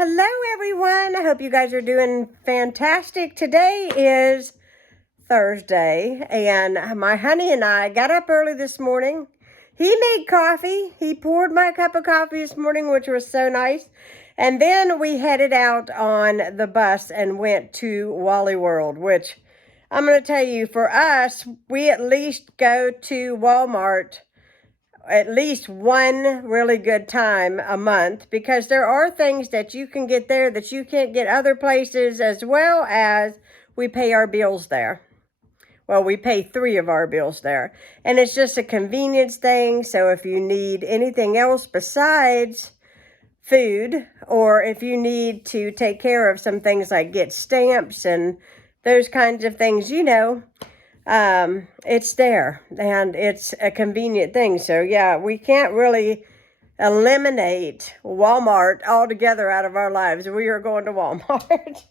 Hello, everyone. I hope you guys are doing fantastic. Today is Thursday, and my honey and I got up early this morning. He made coffee. He poured my cup of coffee this morning, which was so nice. And then we headed out on the bus and went to Wally World, which I'm going to tell you, for us, we at least go to Walmart at least one really good time a month, because there are things that you can get there that you can't get other places, as well as we pay our bills there. Well, we pay 3 of our bills there, and it's just a convenience thing. So if you need anything else besides food, or if you need to take care of some things like get stamps and those kinds of things, it's there, and it's a convenient thing. So yeah, we can't really eliminate Walmart altogether out of our lives. We are going to Walmart.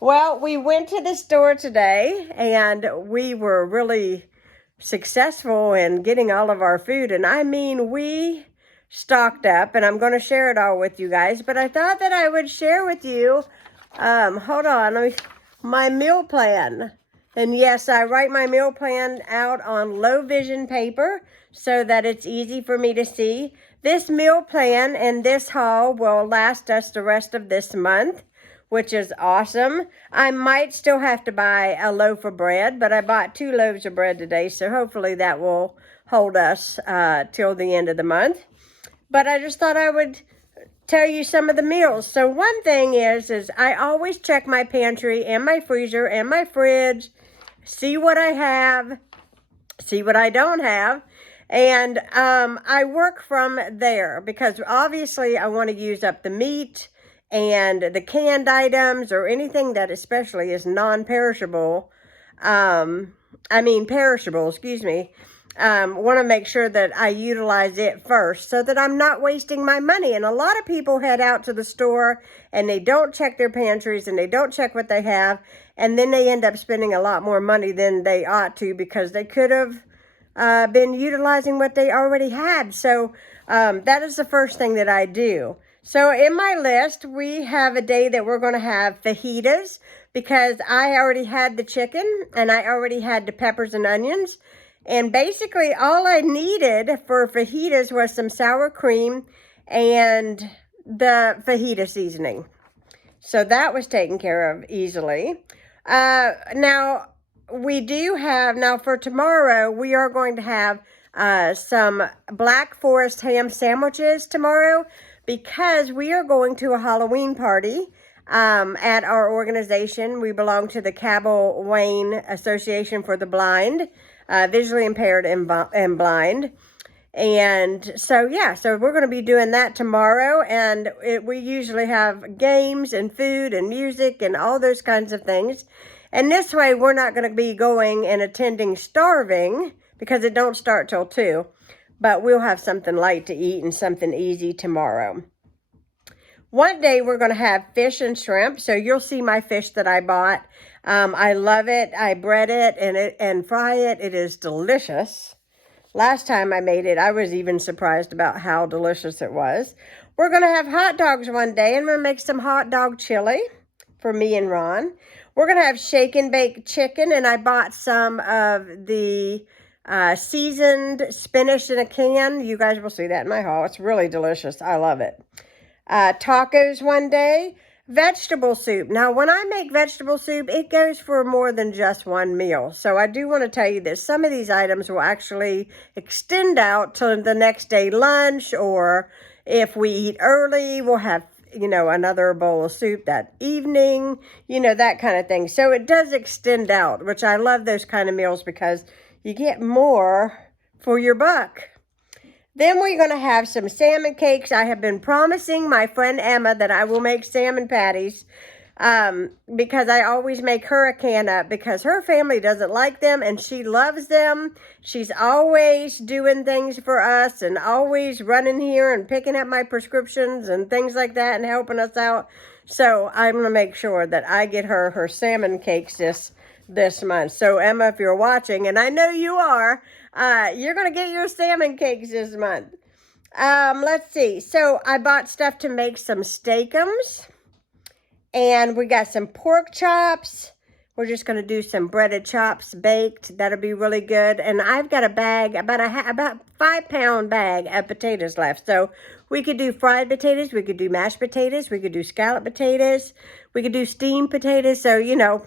Well, we went to the store today, and we were really successful in getting all of our food. And I mean, we stocked up, and I'm going to share it all with you guys. But I thought that I would share with you, hold on, my meal plan. And yes, I write my meal plan out on low vision paper so that it's easy for me to see. This meal plan and this haul will last us the rest of this month, which is awesome. I might still have to buy a loaf of bread, but I bought 2 loaves of bread today, so hopefully that will hold us till the end of the month. But I just thought I would tell you some of the meals. So one thing is I always check my pantry and my freezer and my fridge, see what I have, see what I don't have. And I work from there, because obviously I want to use up the meat and the canned items, or anything that especially is non-perishable. Perishable, excuse me. Want to make sure that I utilize it first so that I'm not wasting my money. And a lot of people head out to the store and they don't check their pantries and they don't check what they have. And then they end up spending a lot more money than they ought to, because they could have been utilizing what they already had. So that is the first thing that I do. So in my list, we have a day that we're going to have fajitas, because I already had the chicken and I already had the peppers and onions. And basically all I needed for fajitas was some sour cream and the fajita seasoning. So that was taken care of easily. Now for tomorrow, we are going to have some Black Forest ham sandwiches tomorrow, because we are going to a Halloween party at our organization. We belong to the Cabell Wayne Association for the Blind, visually impaired and blind. And so, yeah, so we're going to be doing that tomorrow. And we usually have games and food and music and all those kinds of things. And this way, we're not going to be going and attending starving, because it don't start till 2. But we'll have something light to eat and something easy tomorrow. One day we're going to have fish and shrimp. So you'll see my fish that I bought. I love it. I bread it and fry it. It is delicious. Last time I made it, I was even surprised about how delicious it was. We're going to have hot dogs one day, and I'm going to make some hot dog chili for me and Ron. We're going to have shake and bake chicken, and I bought some of the seasoned spinach in a can. You guys will see that in my haul. It's really delicious. I love it. Tacos one day. Vegetable soup. Now, when I make vegetable soup, it goes for more than just one meal. So I do want to tell you that some of these items will actually extend out to the next day lunch, or if we eat early, we'll have, another bowl of soup that evening, that kind of thing. So it does extend out, which I love those kind of meals, because you get more for your buck. Then we're going to have some salmon cakes. I have been promising my friend Emma that I will make salmon patties, because I always make her a can up, because her family doesn't like them and she loves them. She's always doing things for us and always running here and picking up my prescriptions and things like that and helping us out. So I'm going to make sure that I get her salmon cakes this month. So Emma, if you're watching, and I know you are, you're going to get your salmon cakes this month. Let's see. So I bought stuff to make some steakums. And we got some pork chops. We're just going to do some breaded chops baked. That'll be really good. And I've got a bag, about 5-pound bag of potatoes left. So we could do fried potatoes. We could do mashed potatoes. We could do scalloped potatoes. We could do steamed potatoes. So, you know,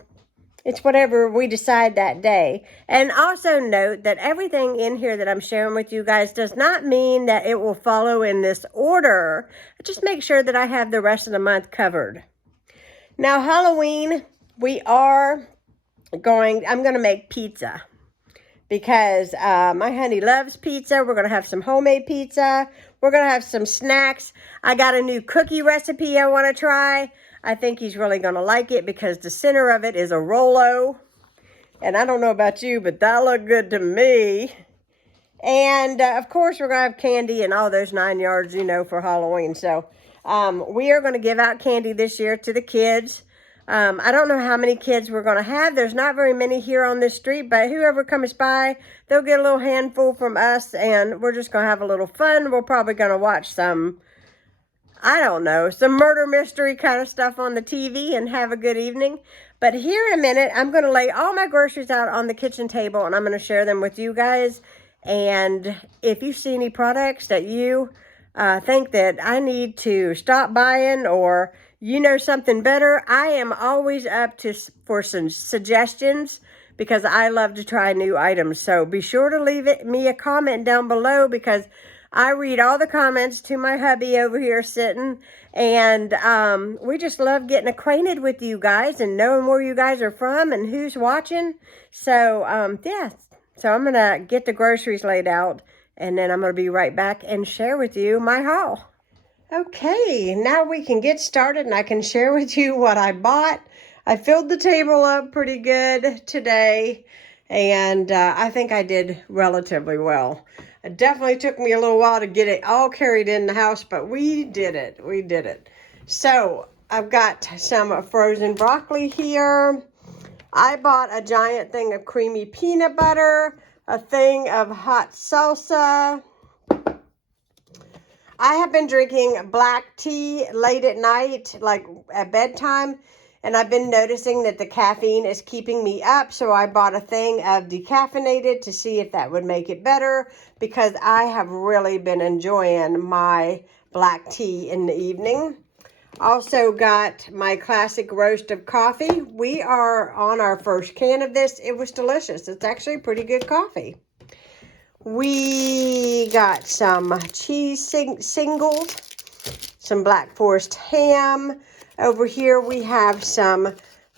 it's whatever we decide that day. And also note that everything in here that I'm sharing with you guys does not mean that it will follow in this order. Just make sure that I have the rest of the month covered. Now, Halloween, I'm going to make pizza because my honey loves pizza. We're going to have some homemade pizza. We're going to have some snacks. I got a new cookie recipe I want to try. I think he's really going to like it because the center of it is a Rolo. And I don't know about you, but that looked good to me. And, of course, we're going to have candy and all those 9 yards, you know, for Halloween. So, we are going to give out candy this year to the kids. I don't know how many kids we're going to have. There's not very many here on this street, but whoever comes by, they'll get a little handful from us, and we're just going to have a little fun. We're probably going to watch some, I don't know, some murder mystery kind of stuff on the TV and have a good evening. But here in a minute, I'm going to lay all my groceries out on the kitchen table, and I'm going to share them with you guys. And if you see any products that you think that I need to stop buying, or you know something better, I am always up for some suggestions because I love to try new items. So be sure to leave me a comment down below because I read all the comments to my hubby over here sitting, and we just love getting acquainted with you guys and knowing where you guys are from and who's watching. So yeah, so I'm gonna get the groceries laid out, and then I'm going to be right back and share with you my haul. Okay, now we can get started and I can share with you what I bought. I filled the table up pretty good today, and I think I did relatively well. It definitely took me a little while to get it all carried in the house, but we did it. We did it. So I've got some frozen broccoli here. I bought a giant thing of creamy peanut butter, a thing of hot salsa. I have been drinking black tea late at night, like at bedtime, and I've been noticing that the caffeine is keeping me up, so I bought a thing of decaffeinated to see if that would make it better, because I have really been enjoying my black tea in the evening. Also got my classic roast of coffee. We are on our first can of this. It was delicious. It's actually pretty good coffee. We got some cheese singles, some Black Forest ham. Over here we have some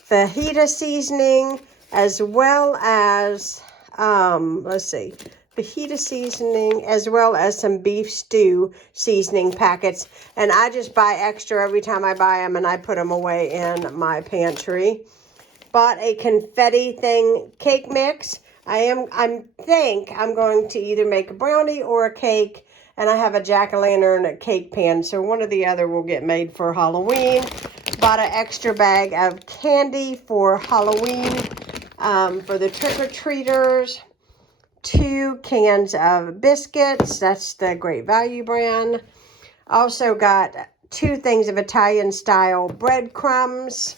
fajita seasoning, as well as, fajita seasoning, as well as some beef stew seasoning packets. And I just buy extra every time I buy them, and I put them away in my pantry. Bought a confetti cake mix. I think I'm going to either make a brownie or a cake, and I have a jack-o'-lantern cake pan, so one or the other will get made for Halloween. Bought an extra bag of candy for Halloween for the trick-or-treaters. 2 cans of biscuits. That's the Great Value brand. Also got 2 things of Italian-style breadcrumbs.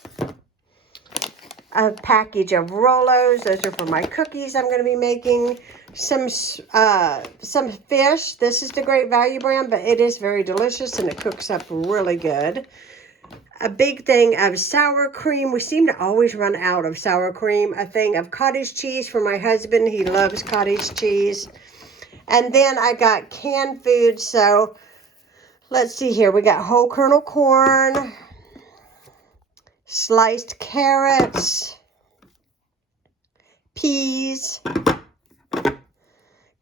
A package of Rolos. Those are for my cookies I'm going to be making. Some fish. This is the Great Value brand, but it is very delicious and it cooks up really good. A big thing of sour cream. We seem to always run out of sour cream. A thing of cottage cheese for my husband. He loves cottage cheese. And then I got canned food. So let's see here. We got whole kernel corn, sliced carrots, peas,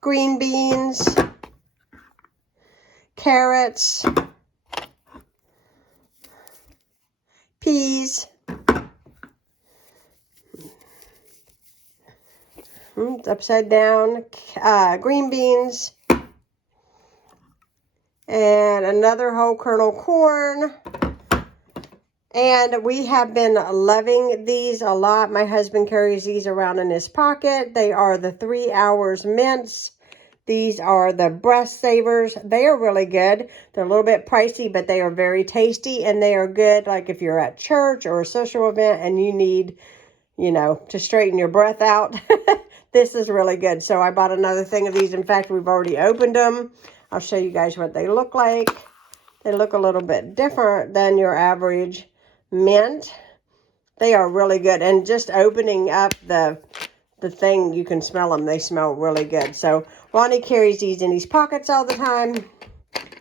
green beans, carrots, peas, it's upside down, green beans, and another whole kernel corn. And we have been loving these a lot. My husband carries these around in his pocket. They are the 3 Hours mints. These are the breast savers. They are really good. They're a little bit pricey, but they are very tasty, and they are good like if you're at church or a social event and you need, you know, to straighten your breath out. This is really good. So I bought another thing of these. In fact, we've already opened them. I'll show you guys what they look like. They look a little bit different than your average mint. They are really good. And just opening up the thing, you can smell them. They smell really good. So Ronnie carries these in his pockets all the time.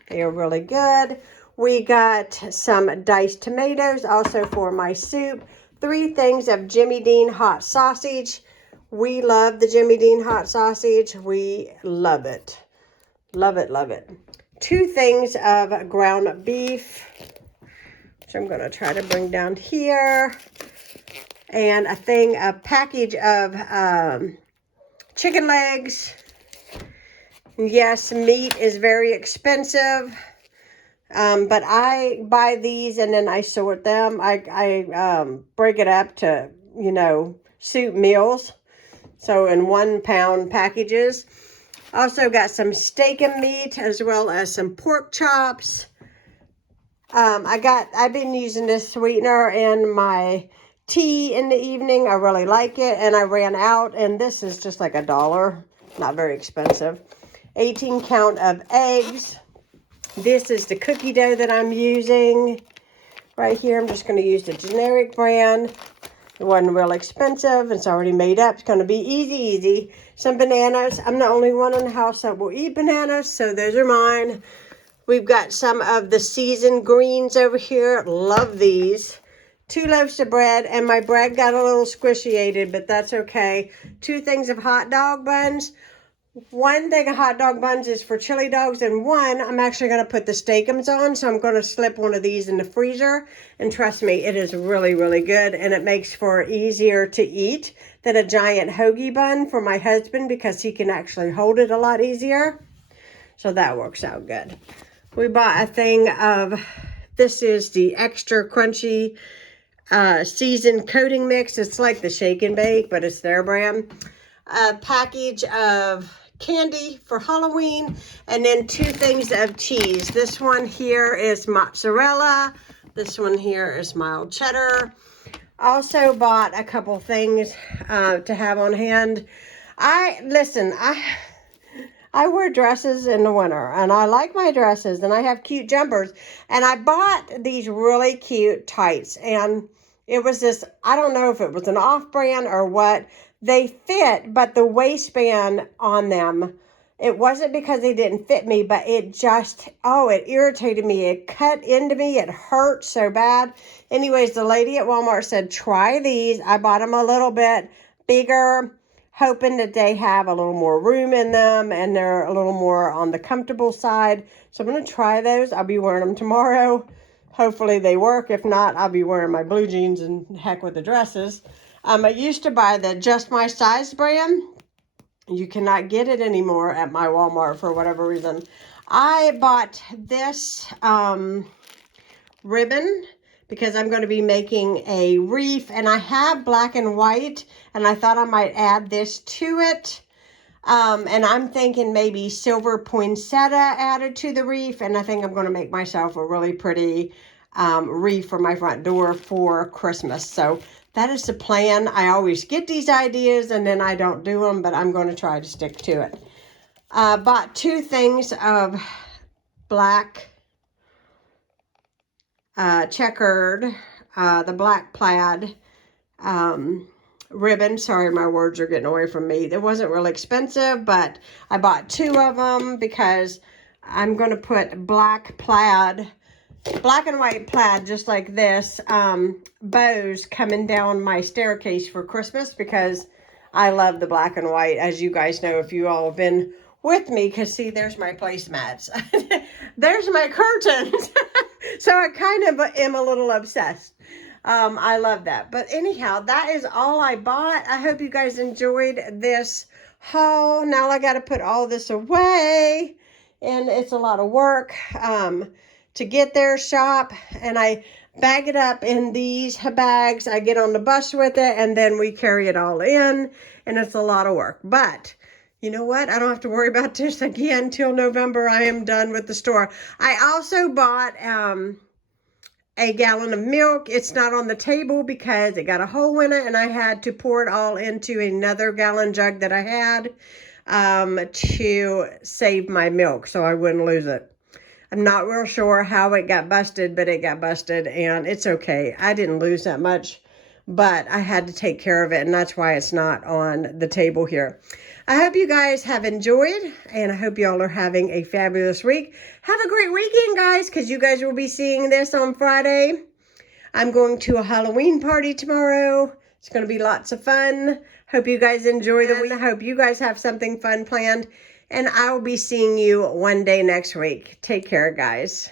They are really good. We got some diced tomatoes also for my soup. 3 things of Jimmy Dean hot sausage. We love the Jimmy Dean hot sausage. We love it. Love it, love it. 2 things of ground beef. So I'm going to try to bring down here. And a package of chicken legs. Yes, meat is very expensive. But I buy these and then I sort them. I break it up to, you know, soup meals. So in 1 pound packages. Also got some steak and meat as well as some pork chops. I've been using this sweetener in my tea in the evening. I really like it, and I ran out, and this is just like $1. Not very expensive. 18 count of eggs. This is the cookie dough that I'm using right here. I'm just going to use the generic brand. It wasn't real expensive. It's already made up. It's going to be easy. Some bananas. I'm the only one in the house that will eat bananas, so those are mine. We've got some of the seasoned greens over here. Love these. 2 loaves of bread, and my bread got a little squishiated, but that's okay. 2 things of hot dog buns. 1 thing of hot dog buns is for chili dogs, and 1 I'm actually going to put the steakums on, so I'm going to slip 1 of these in the freezer, and trust me, it is really, really good, and it makes for easier to eat than a giant hoagie bun for my husband because he can actually hold it a lot easier, so that works out good. We bought a thing of, this is the extra crunchy seasoned coating mix. It's like the shake and bake, but it's their brand. A package of candy for Halloween, and then 2 things of cheese. This one here is mozzarella. This one here is mild cheddar. Also bought a couple things to have on hand. I wear dresses in the winter, and I like my dresses, and I have cute jumpers, and I bought these really cute tights, and it was this, I don't know if it was an off-brand or what. They fit, but the waistband on them, it wasn't because they didn't fit me, but it just, it irritated me. It cut into me. It hurt so bad. Anyways, the lady at Walmart said, try these. I bought them a little bit bigger, hoping that they have a little more room in them and they're a little more on the comfortable side. So I'm going to try those. I'll be wearing them tomorrow. Hopefully they work. If not, I'll be wearing my blue jeans and heck with the dresses. I used to buy the Just My Size brand. You cannot get it anymore at my Walmart for whatever reason. I bought this ribbon because I'm going to be making a wreath, and I have black and white, and I thought I might add this to it. And I'm thinking maybe silver poinsettia added to the wreath, and I think I'm going to make myself a really pretty wreath for my front door for Christmas. So that is the plan. I always get these ideas and then I don't do them, but I'm going to try to stick to it. Bought 2 things of black checkered, the black plaid ribbon. Sorry, my words are getting away from me. It wasn't really expensive, but I bought 2 of them because I'm going to put black and white plaid, just like this, bows coming down my staircase for Christmas because I love the black and white, as you guys know if you all have been with me, because see, there's my placemats. There's my curtains. So I kind of am a little obsessed. I love that. But anyhow, that is all I bought. I hope you guys enjoyed this haul. Now I got to put all this away, and it's a lot of work to get there, shop, and I bag it up in these bags. I get on the bus with it, and then we carry it all in, and it's a lot of work. But You know what? I don't have to worry about this again till November. I am done with the store. I also bought a gallon of milk. It's not on the table because it got a hole in it, and I had to pour it all into another gallon jug that I had to save my milk so I wouldn't lose it. I'm not real sure how it got busted, but it got busted, and it's okay. I didn't lose that much, but I had to take care of it, and that's why it's not on the table here. I hope you guys have enjoyed, and I hope y'all are having a fabulous week. Have a great weekend, guys, because you guys will be seeing this on Friday. I'm going to a Halloween party tomorrow. It's going to be lots of fun. Hope you guys enjoy the week. I hope you guys have something fun planned, and I will be seeing you one day next week. Take care, guys.